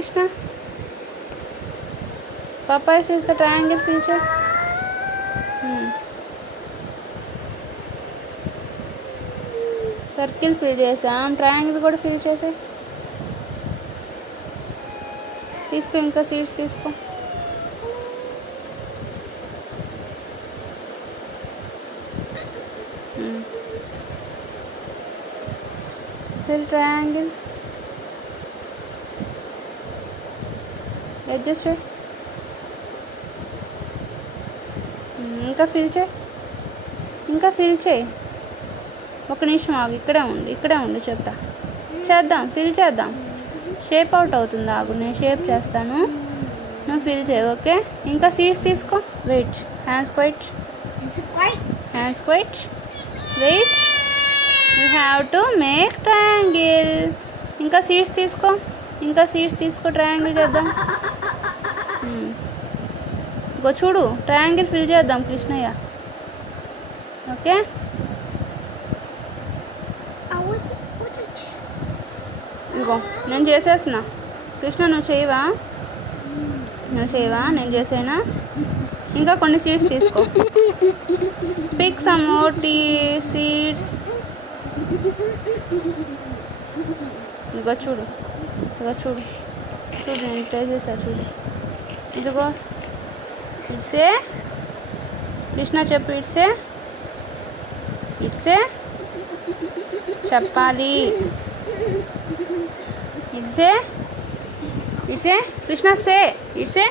Krishna? Papa says the triangle feature. Circle fill చేసాం, triangle కూడా fill చేసే. తీసుకో, ఇంకా సీడ్స్ తీసుకో. Fill triangle. అడ్జస్ట్ చేయి. ఇంకా ఫిల్ చేయి, ఇంకా ఫిల్ చేయి. ఒక నిమిషం ఆగు, ఇక్కడే ఉండు చేద్దాం, ఫిల్ చేద్దాం. షేప్ అవుట్ అవుతుంది, ఆగు, నేను షేప్ చేస్తాను, నువ్వు ఫిల్ చేయి. ఓకే, ఇంకా సీడ్స్ తీసుకో. Wait, hands quiet, wait. You have to make triangle. ఇంకా సీడ్స్ తీసుకో, ట్రయాంగిల్ చేద్దాం. ఇంకో చూడు, ట్రయాంగిల్ ఫిల్ చేద్దాం కృష్ణయ్య. ఓకే, ఇంకో నేను చేసేస్తున్నా. కృష్ణ నువ్వు చేయవా? నేను చేసేనా? ఇంకా కొన్ని సీడ్స్ తీసుకో. Pick some more seeds. ఇదిగో చూడు, నేను ట్రై చేసా, చూడు. ఇదిగో ఇట్సే. కృష్ణ చెప్పు, ఇట్సే చెప్పాలి. It's a Krishna say. It's a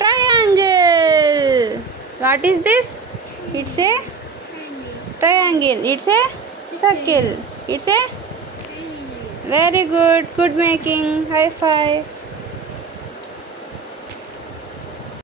triangle. What is this? It's a triangle. It's a circle. It's a very good making. High five.